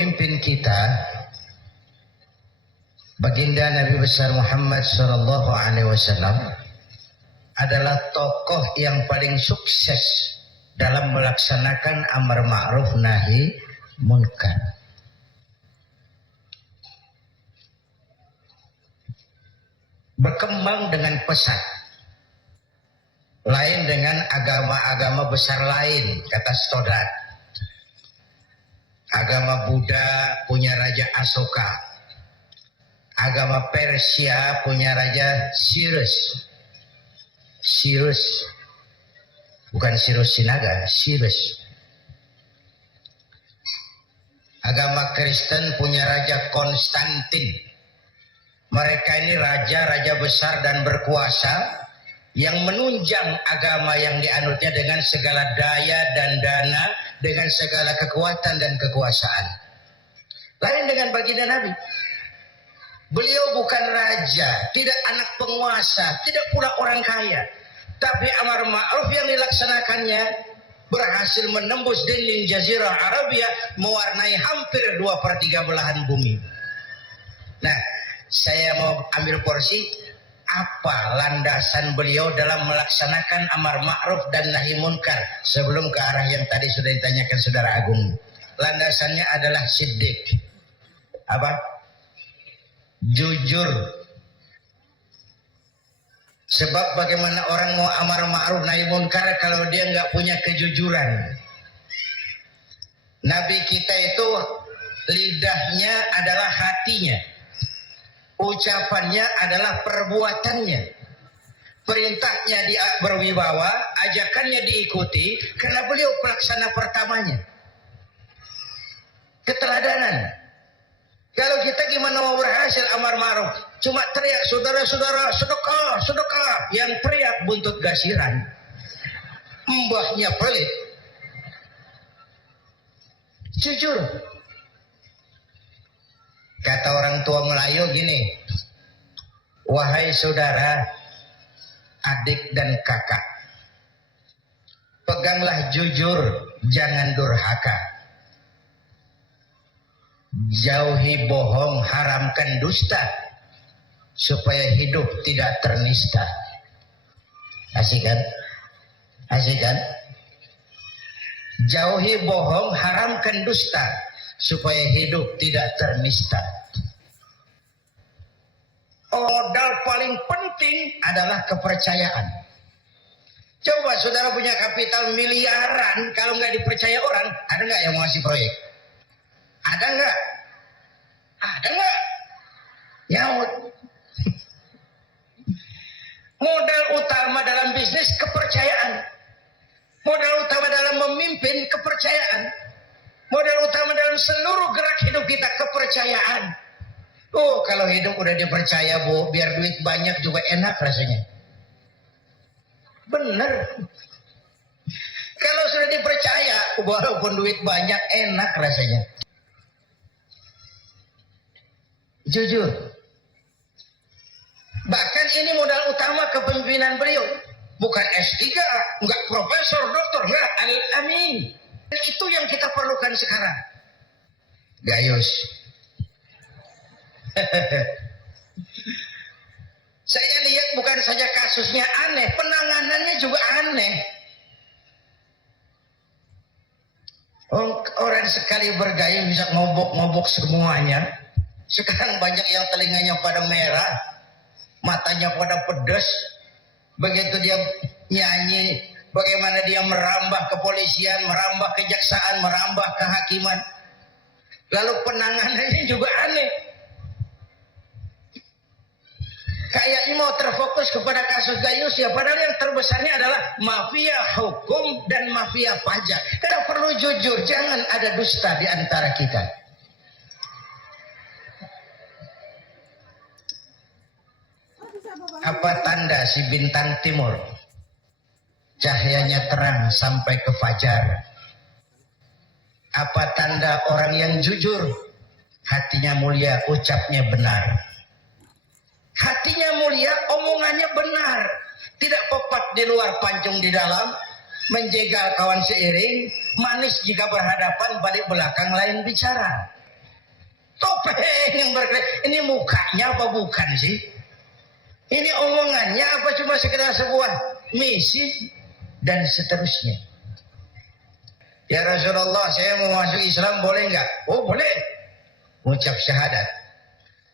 pemimpin kita, baginda Nabi besar Muhammad SAW, adalah tokoh yang paling sukses dalam melaksanakan amar ma'ruf nahi munkar. Berkembang dengan pesat, lain dengan agama-agama besar lain, kata Stoddard. Agama Buddha punya Raja Asoka, agama Persia punya Raja Cyrus. Cyrus, bukan Cyrus Sinaga, Cyrus. Agama Kristen punya Raja Konstantin. Mereka ini raja-raja besar dan berkuasa yang menunjang agama yang dianutnya dengan segala daya dan dana, dengan segala kekuatan dan kekuasaan. Lain dengan baginda Nabi. Beliau bukan raja, tidak anak penguasa, tidak pula orang kaya. Tapi amar ma'ruf yang dilaksanakannya berhasil menembus dinding Jazirah Arabia, mewarnai hampir 2/3 belahan bumi. Nah, saya mau ambil porsi apa landasan beliau dalam melaksanakan amar ma'ruf dan nahi munkar sebelum ke arah yang tadi sudah ditanyakan Saudara Agung. Landasannya adalah siddiq. Apa? Jujur. Sebab bagaimana orang mau amar ma'ruf nahi munkar kalau dia nggak punya kejujuran. Nabi kita itu lidahnya adalah hatinya, ucapannya adalah perbuatannya. Perintahnya dia berwibawa, ajakannya diikuti karena beliau pelaksana pertamanya. Keteladanan. Kalau kita gimana mau berhasil amar ma'ruf? Cuma teriak, saudara-saudara, sedekah, sedekah. Yang teriak buntut gasiran. Mbahnya pelit. Jujur. Kata orang tua Melayu gini, wahai saudara, adik dan kakak, peganglah jujur, jangan durhaka. Jauhi bohong, haramkan dusta, supaya hidup tidak ternista. Asik kan? Asik kan? Jauhi bohong, haramkan dusta, supaya hidup tidak ternista. Modal paling penting adalah kepercayaan. Coba saudara punya kapital miliaran, kalau nggak dipercaya orang, ada nggak yang mau ngasih proyek? Ada nggak? Ada nggak? Nyaut. Modal utama dalam bisnis kepercayaan. Modal utama dalam memimpin kepercayaan. Modal utama dalam seluruh gerak hidup kita kepercayaan. Oh, kalau hidup udah dipercaya, Bu, biar duit banyak juga enak rasanya. Bener. Kalau sudah dipercaya, walaupun duit banyak enak rasanya. Jujur. Bahkan ini modal utama kepemimpinan beliau. Bukan S3, enggak profesor, doktor, enggak, al-amin. Itu yang kita perlukan sekarang. Gayus. Saya lihat bukan saja kasusnya aneh, penanganannya juga aneh. Orang sekali bergaya bisa ngobok-ngobok semuanya. Sekarang banyak yang telinganya pada merah, matanya pada pedas. Begitu dia nyanyi, bagaimana dia merambah kepolisian, merambah kejaksaan, merambah kehakiman. Lalu penanganannya juga aneh. Kayaknya mau terfokus kepada kasus Gayus ya, padahal yang terbesarnya adalah mafia hukum dan mafia pajak. Kita perlu jujur, jangan ada dusta di antara kita. Apa tanda si bintang timur cahayanya terang sampai ke fajar? Apa tanda orang yang jujur, hatinya mulia, ucapnya benar? Hatinya mulia, omongannya benar, tidak pepat di luar, pancung di dalam, menjegal kawan seiring, manis jika berhadapan, balik belakang lain bicara. Topeng yang berkelip. Ini mukanya apa bukan sih? Ini omongannya apa cuma sekedar sebuah misi dan seterusnya. Ya Rasulullah, saya mau masuk Islam boleh nggak? Oh boleh. Ucap syahadat.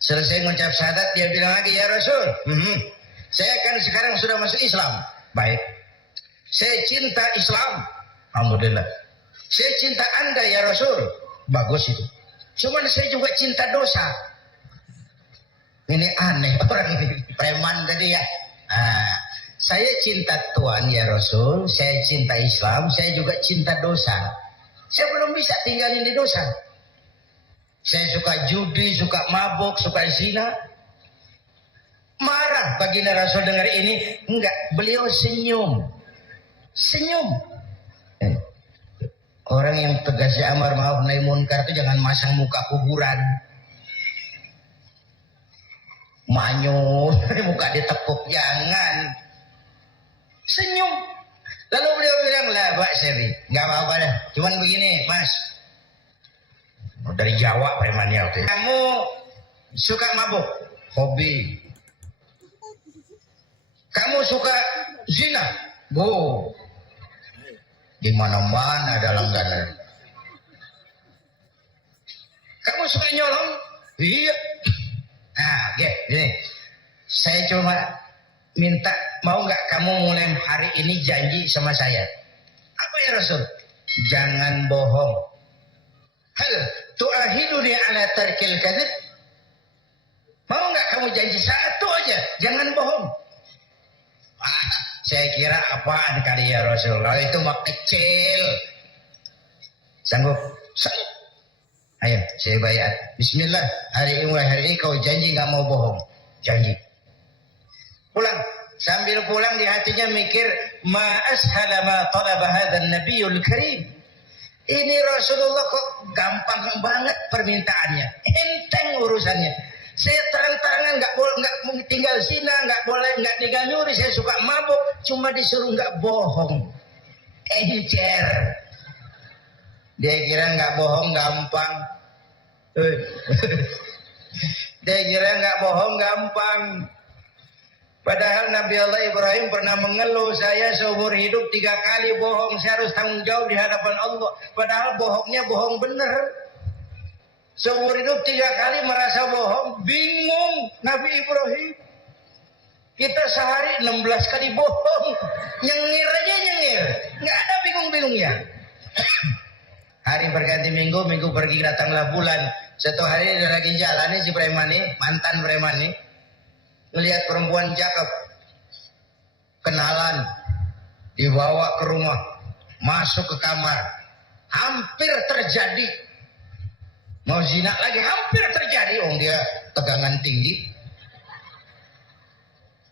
Selesai mengucap syahadat dia bilang lagi, ya Rasul, saya kan sekarang sudah masuk Islam. Baik. Saya cinta Islam. Alhamdulillah. Saya cinta Anda ya Rasul. Bagus itu. Cuman saya juga cinta dosa. Ini aneh orang ini. Preman tadi ya. Saya cinta Tuhan ya Rasul. Saya cinta Islam. Saya juga cinta dosa. Saya belum bisa tinggalin di dosa. Saya suka judi, suka mabuk, suka zina. Marah baginda Rasul dengar ini. Enggak, beliau senyum. Senyum. Orang yang tegasnya amar ma'ruf nahi munkar itu jangan masang muka kuburan. Manyun, muka ditekuk, jangan. Senyum. Lalu beliau bilang, lah Pak Seri, nggak apa-apa dah. Cuman begini, Mas. Dari Jawa premannya waktu itu. Kamu suka mabuk? Hobi. Kamu suka zina? Bu. Di mana-mana ada langganan. Kamu suka nyolong? Iya. Nah, gini. Saya cuma minta, mau nggak kamu mulai hari ini janji sama saya? Apa ya Rasul? Jangan bohong. Hal tu'ahiduni ala tarkil kadzib? Mau nggak kamu janji satu aja, jangan bohong. Saya kira apaan kali ya Rasul? Kalau itu mah kecil. Sanggup? Sanggup. Ayo, saya bayar. Bismillah. Hari ini kau janji nggak mau bohong. Janji. Pulang. Sambil pulang di hatinya mikir, ma ashala ma talaba hadzal nabiyul karim. Ini Rasulullah kok gampang banget permintaannya. Enteng urusannya. Saya terang-terangan nggak tinggal zina, nggak tinggal nyuri, saya suka mabuk, cuma disuruh nggak bohong. Encer. Dia kira nggak bohong gampang. Dia kira nggak bohong gampang. Padahal Nabi Allah Ibrahim pernah mengeluh, saya seumur hidup 3 kali bohong, saya harus tanggung jawab di hadapan Allah. Padahal bohongnya bohong bener. Seumur hidup 3 kali merasa bohong, bingung Nabi Ibrahim. Kita sehari 16 kali bohong, nyengir aja nyengir, nggak ada bingung-bingungnya. Hari berganti minggu, minggu pergi datanglah bulan. Satu hari dia lagi jalan nih si preman nih, mantan preman nih, ngelihat perempuan cakep, kenalan, dibawa ke rumah, masuk ke kamar, hampir terjadi. Mau zina lagi hampir terjadi, dia tegangan tinggi.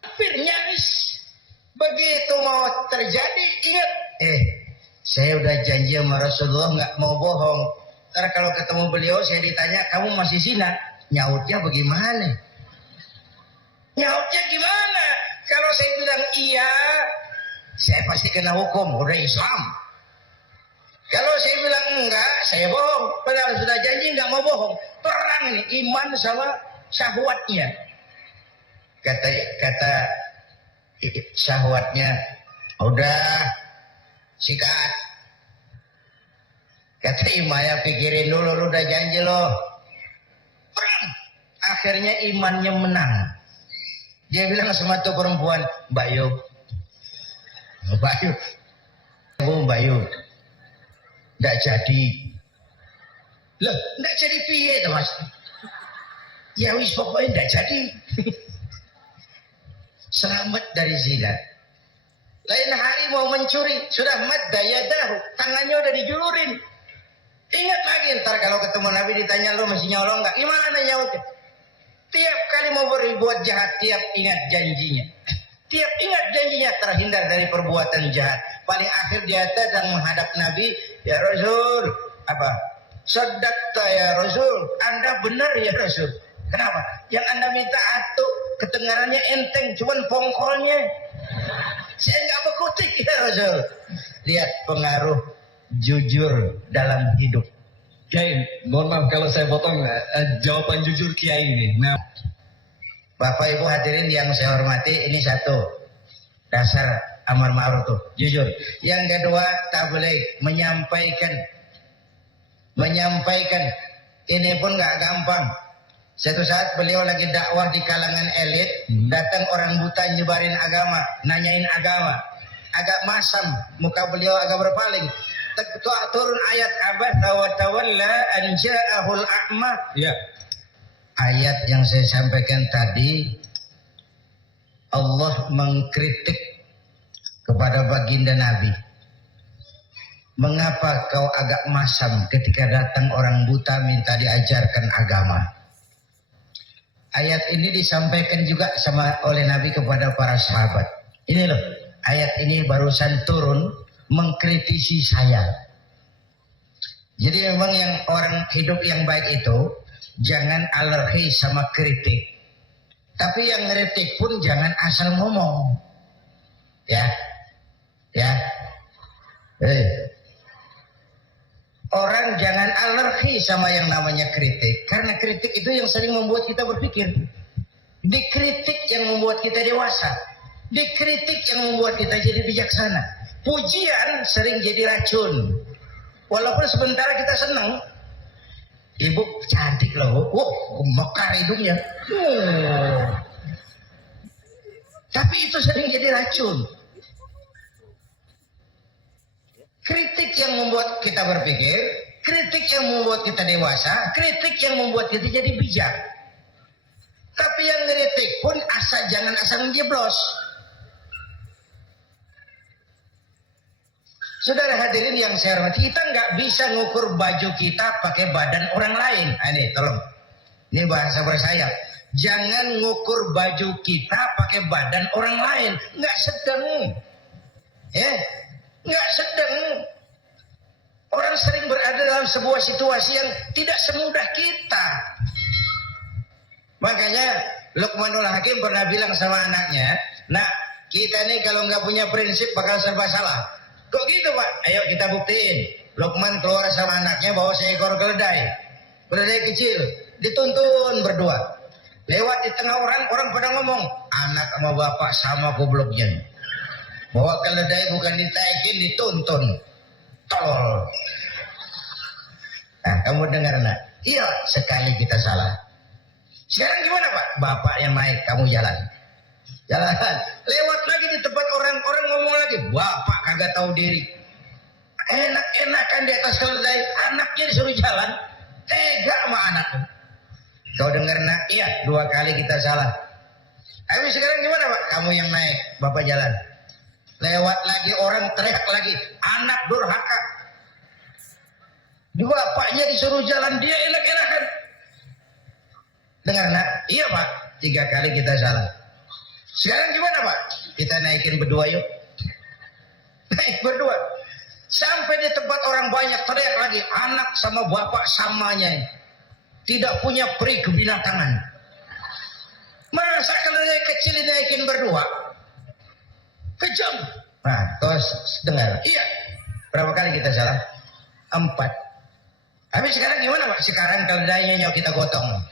Hampir nyaris. Begitu mau terjadi, ingat, saya udah janji sama Rasulullah nggak mau bohong. Ntar kalau ketemu beliau saya ditanya, kamu masih zina? Nyautnya bagaimana? Nyautnya gimana? Kalau saya bilang iya, saya pasti kena hukum, udah Islam. Kalau saya bilang enggak, saya bohong. Padahal sudah janji enggak mau bohong. Perang ini iman sama syahwatnya. Kata syahwatnya, udah sikat. Kata imannya, pikirin dulu, lu udah janji lo. Perang. Akhirnya imannya menang. Dia bilang sama tuh perempuan, Mbak Yu, Mbak Yu. Nggak jadi. Loh, nggak jadi piye to Mas? Ya wis pokoknya nggak jadi. Selamat dari zina. Lain hari mau mencuri, sudah madda yadahu, tangannya udah dijulurin. Ingat lagi ntar kalau ketemu Nabi ditanya lo masih nyolong nggak? Gimana nyautnya? Tiap kali mau berbuat jahat, tiap ingat janjinya. Tiap ingat janjinya terhindar dari perbuatan jahat. Paling akhir dia datang menghadap Nabi, ya Rasul, apa? Sadaqta ya Rasul, Anda benar ya Rasul. Kenapa? Yang Anda minta atuk, kedengarannya enteng, cuman pongkolnya. Saya nggak berkutik ya Rasul. Lihat pengaruh jujur dalam hidup. Kiai, mohon maaf kalau saya potong jawaban jujur Kiai ini. Nah, Bapak Ibu hadirin yang saya hormati, ini satu dasar amar ma'ruf tuh, jujur. Yang kedua, tabligh, menyampaikan ini pun nggak gampang. Suatu saat beliau lagi dakwah di kalangan elit, datang orang buta nyebarin agama, nanyain agama, agak masam, muka beliau agak berpaling. Turun ayat abasa wa tawalla an ja'ahul a'ma. ya. Ayat yang saya sampaikan tadi, Allah mengkritik kepada baginda Nabi. Mengapa kau agak masam ketika datang orang buta minta diajarkan agama? Ayat ini disampaikan juga oleh Nabi kepada para sahabat. Ini loh, ayat ini barusan turun mengkritisi saya. Jadi memang yang orang hidup yang baik itu jangan alergi sama kritik. Tapi yang kritik pun jangan asal ngomong. Ya. Orang jangan alergi sama yang namanya kritik. Karena kritik itu yang sering membuat kita berpikir. Dikritik yang membuat kita dewasa. Dikritik yang membuat kita jadi bijaksana. Pujian sering jadi racun. Walaupun sementara kita senang. Ibu cantik loh. Mekar hidungnya. Tapi itu sering jadi racun. Kritik yang membuat kita berpikir, kritik yang membuat kita dewasa, kritik yang membuat kita jadi bijak. Tapi yang kritik pun jangan asal menjeblos. Saudara hadirin yang saya hormati, kita nggak bisa ngukur baju kita pakai badan orang lain. Ini tolong, ini bahasa bersayap. Jangan ngukur baju kita pakai badan orang lain. Nggak sedang. Nggak sedang. Orang sering berada dalam sebuah situasi yang tidak semudah kita. Makanya Luqmanul Hakim pernah bilang sama anaknya, "Nak, kita nih kalau nggak punya prinsip bakal serba salah." Kok gitu Pak? Ayo kita buktiin. Luqman keluar sama anaknya bawa seekor keledai. Keledai kecil. Dituntun berdua. Lewat di tengah orang pada ngomong, anak sama bapak sama gobloknya. Bawa keledai bukan ditaikin, dituntun. Tolol. Nah, kamu dengar nak? Iya, sekali kita salah. Sekarang gimana Pak? Bapak yang naik, kamu jalan. Jalan. Lewat lagi di tempat orang ngomong lagi, bapak kagak tahu diri. Enak-enakan di atas keledai, anaknya disuruh jalan. Tega sama anak. Kau dengar nak? Iya, 2 kali kita salah. Tapi sekarang gimana Pak? Kamu yang naik, bapak jalan. Lewat lagi orang teriak lagi, anak durhaka. Bapaknya disuruh jalan, dia enak-enakan. Dengar nak? Iya Pak, 3 kali kita salah. Sekarang gimana Pak? Kita naikin berdua yuk. Naik berdua. Sampai di tempat orang banyak teriak lagi, anak sama bapak samanya. Tidak punya peri kebinatangan. Masa keledai kecil dinaikin berdua? Kejam. Nah, terus dengar. Iya. Berapa kali kita salah? 4. Tapi sekarang gimana Pak? Sekarang keledainya kita gotong.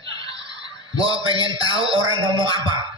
Gua pengen tahu orang ngomong apa.